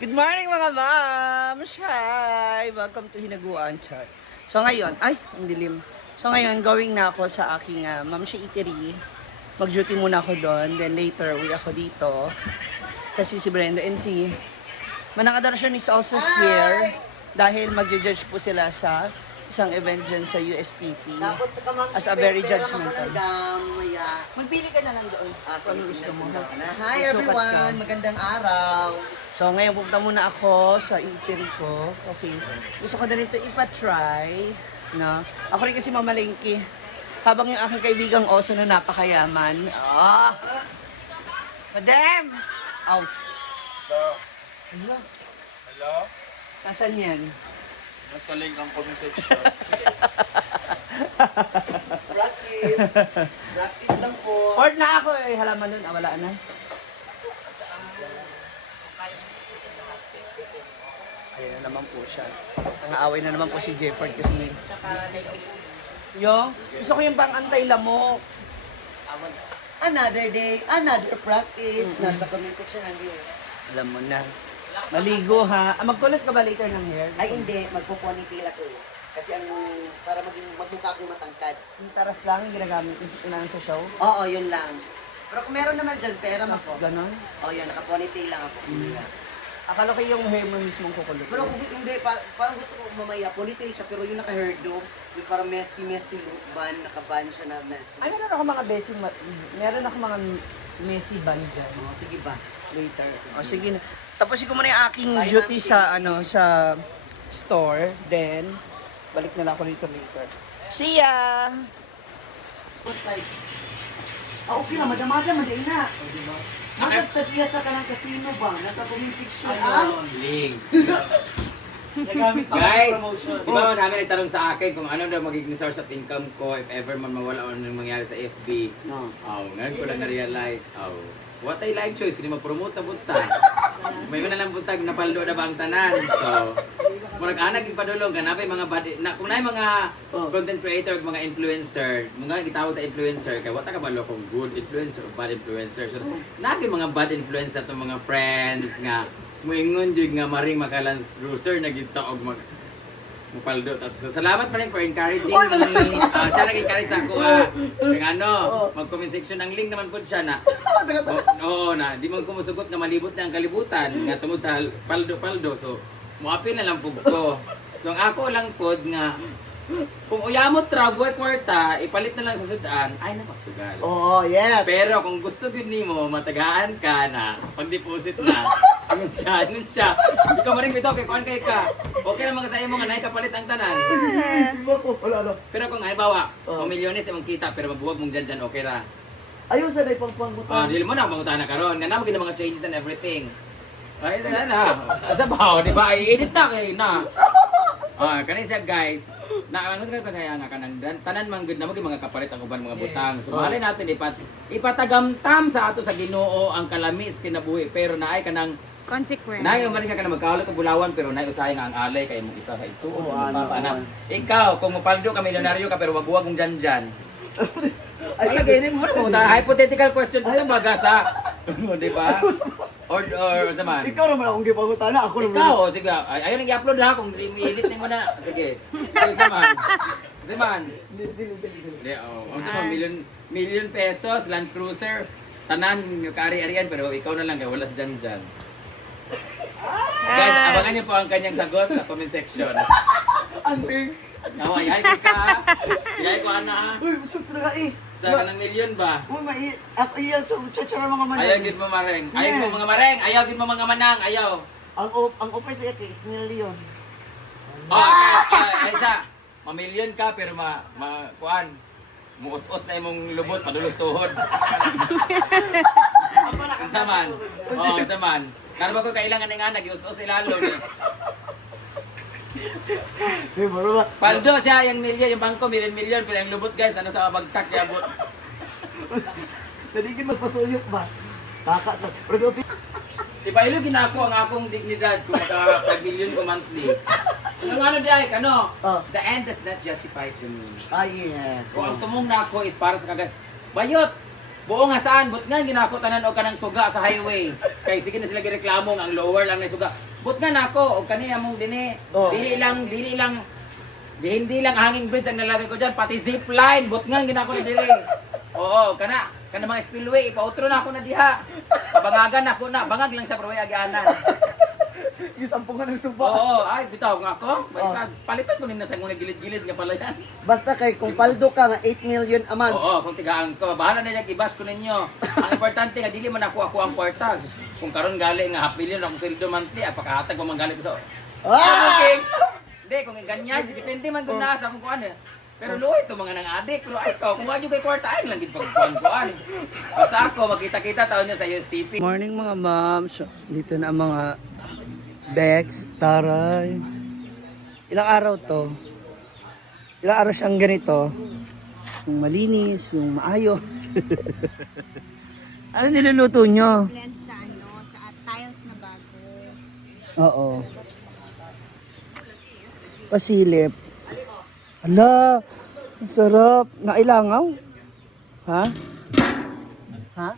Good morning mga moms! Hi! Welcome to Hinaguan Chart. So ngayon, ang dilim. So ngayon, going na ako sa aking Mamshi Eatery. Mag-duty muna ako doon. Then later, uwi ako dito. Kasi si Brenda and si Manang Adoration is also here. Dahil mag-judge po sila sa isang event dyan sa USTP. Dapat sa kamang As a very judgmental. Maya. Magpili ka na lang doon. Kung gusto mo. Hi Magsukat ka. everyone, magandang araw. So ngayon pupunta muna ako sa eatery ko kasi gusto ko na rin ito ipa-try. No? Ako rin kasi mamalengke. Habang yung aking kaibigang oso na napakayaman. Ah! Madam! Out! Hello? Hello? Hello? Nasaan yan? Nasa link ang comment section. Practice. Practice lang po. Or na ako eh. Halaman nun. Wala na. Ayan na naman po siya. Nangaaway na naman po si Jefford kasi yung gusto ko yung pang antay-lamok. Another day, another practice. Nasa comment section lang din. Alam mo na. Maligo ha. Magkulot ka ba later ng hair? Ay hindi, magpo-ponytail ako eh. Kasi ang para magmukha akong matangkad. Yung taras lang yung ginagamit yung sa show? Oo, yun lang. Pero kung meron naman dyan, pera Mas ako. ganon? Oo, yun, naka-ponytail lang ako. Akala ko yung hair mo mismong kukulot. Pero kung hindi, parang gusto ko mamaya, ponytail siya, pero yung naka-hairdo, yung parang messy look ban, naka-ban siya na messy. Ay, meron ako mga basic, meron ako mga messy band dyan. Oo, sige ba? Later. O sige na. Tapusin ko muna yung aking Bye, duty Ma'am sa sa store. Then, balik na lang ako dito later. See ya! Okay lang, madamada, madain na. Nakagtagiyasa ka ng casino ba? Nasa comment section. Link. Nagamit ko Guys, sa promotion. di ba namin nagtanong sa akin kung ano daw magiging source of income ko if ever man mawala o anong mangyari sa FB. No. Ngayon ko lang na-realize, what ay life choice, kung di ma-promote na buntag. May na lang buntag, napaldo na ba ang tanan? So, murag anag ipadulong ka, napay mga bad, kung na mga content creator, mga influencer, mga gitawag na influencer, kaya wata ka balo kung good influencer o bad influencer. So, naging mga bad influencer itong mga friends nga, muingon jud nga maring makalans cruiser na gito og mupaldo. So salamat pa rin for encouraging me. Siya nag-encourage ako ng mag-comment section ng link naman po siya na. Oo na, di man ko musugot na malibot na ang kalibutan nga tungod sa paldo. So muapil na lang pug ko. So ang ako lang pod nga kung uyamot ra buhay kwarta, ipalit na lang sa sudan, ay napagsugal. Oh, yes. Pero kung gusto din nimo matagaan ka na, pag-deposit na, nun siya. Ikaw maring bitaw kay kuan kay ka. Okay na mga sa imo nga nay kapalit ang tanan. Wala. Pero kung halimbawa, milyones imong kita pero mabuwag mong dyan, okay ra. Ayun sa day pangpangutan. Dili mo na pangutan na karon, nga na magina mga changes and everything. Ay, na. Asa ba, di ba? I-edit na kay na. Kanina siya guys, na ano ka saya nga kanang tanan man gud na mo mga kapalit ang uban mga butang. So malay natin ipatagamtam sa ato sa Ginoo ang kalamis kinabuhi pero naay kanang Consequence. naay man ka na magkaulot og bulawan pero naay usahay nga ang alay kay mo isa ka isuod ana. Ikaw kung mopaldo ka milyonaryo ka pero wag mong janjan. Wala gani mo hypothetical question ito baga sa di ba? Or sa man. Ikaw naman akong gipangutan na. Ako naman. Ikaw, sige. Ayun, i-upload ha. Kung i-edit mo na. Sige. Sige, Saman. Saman. Hindi, million pesos, Land Cruiser. Tanan, kaari-arian. Pero ikaw na lang, wala sa dyan. Guys, abangan niyo po ang kanyang sagot sa comment section. Anting. Oo, ayay ka. Ayay ko, ana. Uy, busog na nga eh. Sa kanang million ba? Uy, ako iyan. Tsara mga manang. Ayaw gid mo mareng. Ayaw gid mo mga mareng. Ayaw gid mo mga manang. Ayaw. Ang offer sa kay million. Okay, isa. Mamilyon ka pero kuan. Muus-us na imong lubot padulos tuhod. Saman. Saman. Karon ba ko kailangan nga nag-us-us ilalo ni. Hey, baro ba? Paldo siya yung milyon, yung bangko milyon pero yung lubot guys ano sa bagtak yabot. Nadigin magpasuyok ba? Taka sa. Pero Ipailo ginako ang akong dignidad kung maka 5 million ko monthly. Ang ano di ay the end does not justifies the means. yes. Kung ang tumong nako is para sa kagad. Bayot. Buo nga saan, but nga ginako tanan o kanang suga sa highway. Kay sige na sila gireklamo nga ang lower lang na suga. But nga nako, o kani among dini, Oh. hindi lang hanging bridge ang nalagay ko dyan, pati zip line, but nga ginako na diri. Oo, kana mga spillway, ipautro na ako na diha. Pabangagan ako na, bangag lang siya pero way agianan. Gisampungan ng suba. Oo, ay bitaw nga ako. Palitan ko nina sa mga gilid-gilid nga pala yan. Basta kay kung paldo ka nga 8 million a month. Oo, kung tigaan ko, bahala na yung ibas ko ninyo. Ang importante nga dili man ako ang kwarta. Kung karon gali nga half million akong sweldo monthly, apakahatag pa man gali ko sa. Okay. Hindi, kung ganyan, depende man kung nasa kung kuan eh. Pero luoy to mga nang-adik, pero ay ko, kung adyo kay kwarta ay lang gid pagkuan-kuan. Basta ako makita-kita taon niya sa USTP. Morning mga moms. Dito na ang mga Bex, taray. Ilang araw to? Ilang araw siyang ganito? Yung malinis, yung maayos. Ano niluluto nyo? Blend sa sa tiles na bago. Oo. Pasilip. Ala, ang sarap. Nailangaw? Ha? Ha?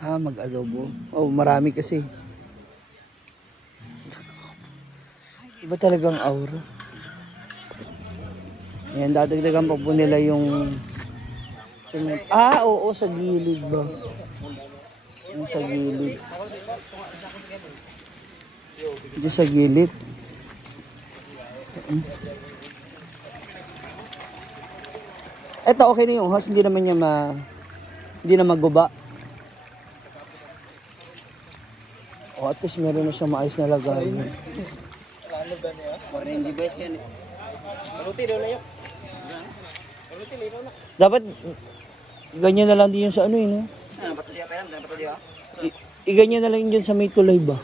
Ah, mag-adobo. Oh, marami kasi. Iba talagang aura. Ayan, dadagdagan pa po nila yung... oo, sa gilid ba? Yung sa gilid. Dito sa gilid. Eto, okay na yung house. Hindi naman niya hindi na maguba. O, at least meron na siyang maayos na lagay. Dapat ganyan na lang din yun sa ano yun. Ganyan na lang yun sa may tulay ba?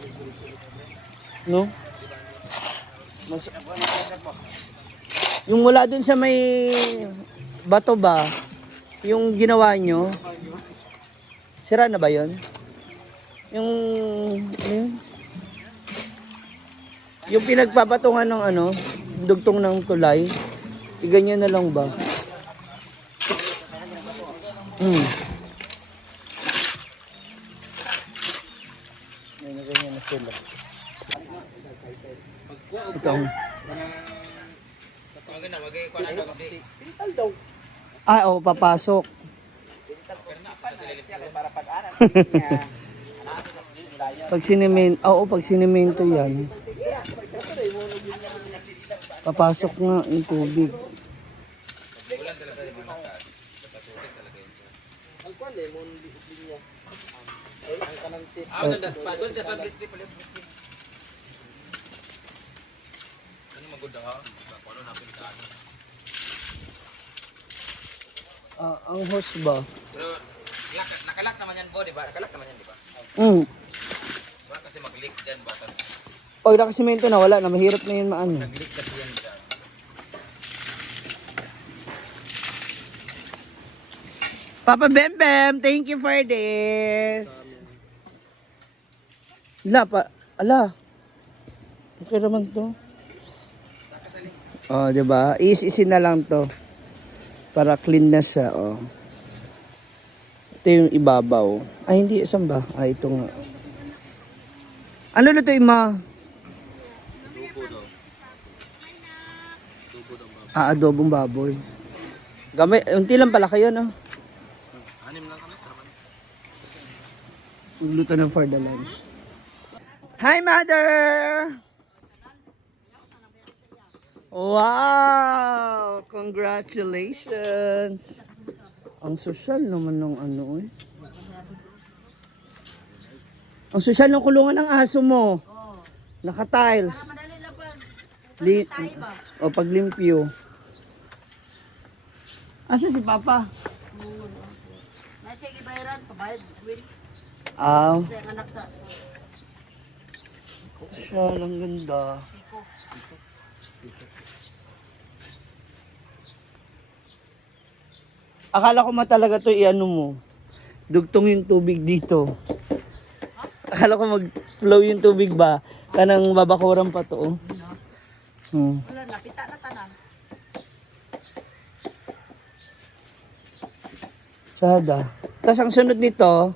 No? Yung mula dun sa may bato ba, yung ginawa nyo, sira na ba yun? Yung, ano yun? Yung pinagpapatungan ng ano, dugtong ng tulay, iganyan na lang ba? Ganyan na sila. Ito. Oo, papasok. Pag sinemento yan. Papasok nga yung tubig. Doon just pablit people. Kani magud ha? Kuno na pintaan. Ang host ba? Pero nakalak naman yan, di ba? Nakalak naman yan, di ba? Ba kasi mag-leak diyan batas. O, nakasimento na, wala na. Mahirap na yun maano. Nag-leak kasi yan diyan. Papa Bem Bem, thank you for this. Ala. Okay naman to. Oh, di ba? Isin na lang to. Para clean na siya, oh. Ito yung ibabaw. Ay, hindi. Saan ba? Ito nga. Ano lutuin mo? Adobong baboy. Unti lang pala kayo, no? Luto ng for the lunch. Hi, Mother! Wow! Congratulations! Ang sosyal naman ng ano eh. Ang sosyal ng kulungan ng aso mo. Naka-tiles. O paglimpyo. Asa si Papa? Nasa gibayaran pabayad win Ah, sa anak sa sosyal, ang ganda. Akala ko talaga to i-ano mo. Dugtong yung tubig dito. Akala ko mag-flow yung tubig ba? Kanang babakuran pa to. Oh. wala na pita na tanan. Sada. Tapos ang sunod nito,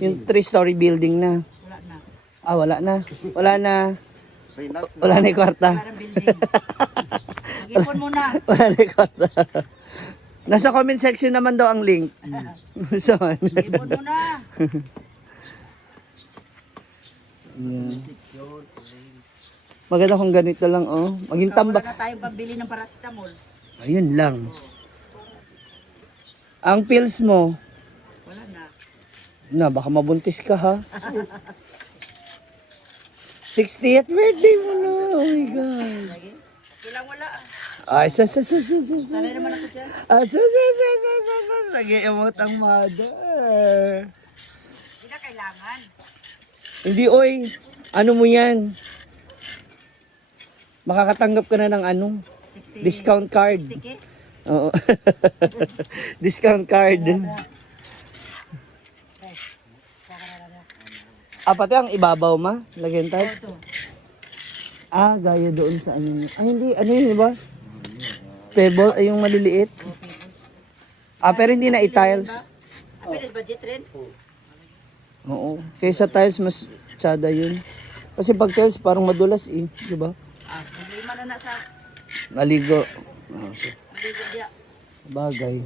yung 3-story building na. Wala na. Ah, wala na. Wala na. Peanuts na. Wala na yung kwarta. Parang building. Mag-ipon muna. Wala na yung kwarta. Nasa comment section naman daw ang link. So, Mag-ipon muna. maganda kung ganito lang, oh. Maging Wala tambak. na tayong pambili ng paracetamol. Ayun lang. Ang pills mo, Wala na. na, baka mabuntis ka, ha? 60th birthday mo na. Oh my God. Kailang wala. Ay, sa. Sanay naman ako dyan. Ah, sa. Nag-i-emote ang mother. Hindi na kailangan. Hindi, oy. Ano mo yan? Makakatanggap ka na ng ano? 60. Discount card. 60K? Oo. Discount card. Ah, pati ang ibabaw, ma? Lagyan tiles? Ito. Ah, gaya doon sa ano. Ah, hindi. Ano yun, di ba? Pebble, ay yung maliliit. Ah, pero hindi na i-tiles. Pwede budget rin? Oo. Kaysa tiles, mas tsada yun. Kasi pag tiles, parang madulas eh. Di ba? Ah, lima na sa Maligo. Ah, so, maligo diya. bagay.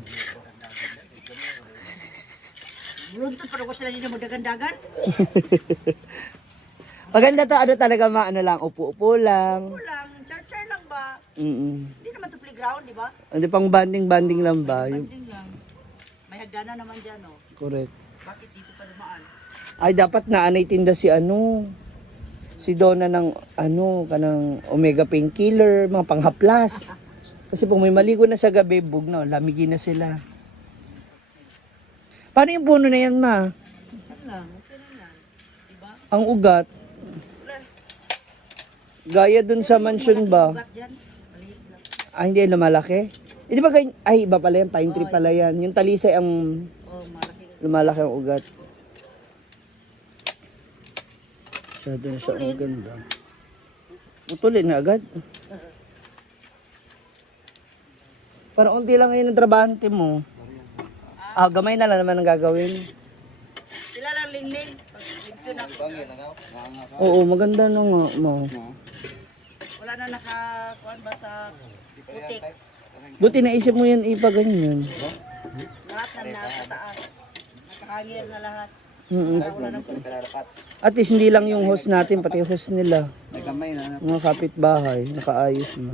Buluntot para ko sila nila magdagan-dagan. Maganda to, ano talaga ma, ano lang, upo-upo lang. Kulang, char-char lang ba? Mm-mm. Hindi naman to playground, di ba? Hindi pang banding-banding lang ba? Yung, Banding lang. May hagdanan naman dyan, oh. correct. Bakit dito pa dumaan? Ay, dapat naanay tinda si ano, si Donna ng ano, kanang omega painkiller, mga panghaplas. Kasi pag may maligo na sa gabi, bug na, lamigin na sila. Paano yung puno na yan, ma? Ano lang, okay na yan. Diba? Ang ugat, gaya dun sa mansion ba? Ugat dyan, maliit lang. Ah, hindi lumalaki? Eh, di ba ganyan? Ay, iba pala yan, pine tree pala yan. Yung talisay ang Oh, malaking. lumalaki ang ugat. Masyado na siya ang ganda. Putulin na agad. Parang unti lang ngayon ang trabahante mo. Ah, gamay na lang naman ang gagawin. Sila lang lingling. Pag limpyo na. Oo, maganda na nga, mo. Wala na nakakuan ba sa putik. Buti naisip mo yan ipaganyan. Lahat na nasa taas. Nakahangir na lahat. Mm-mm. Wala nang putik. At least hindi lang yung host natin, pati host nila. May kamay na. Mga kapitbahay, nakaayos mo.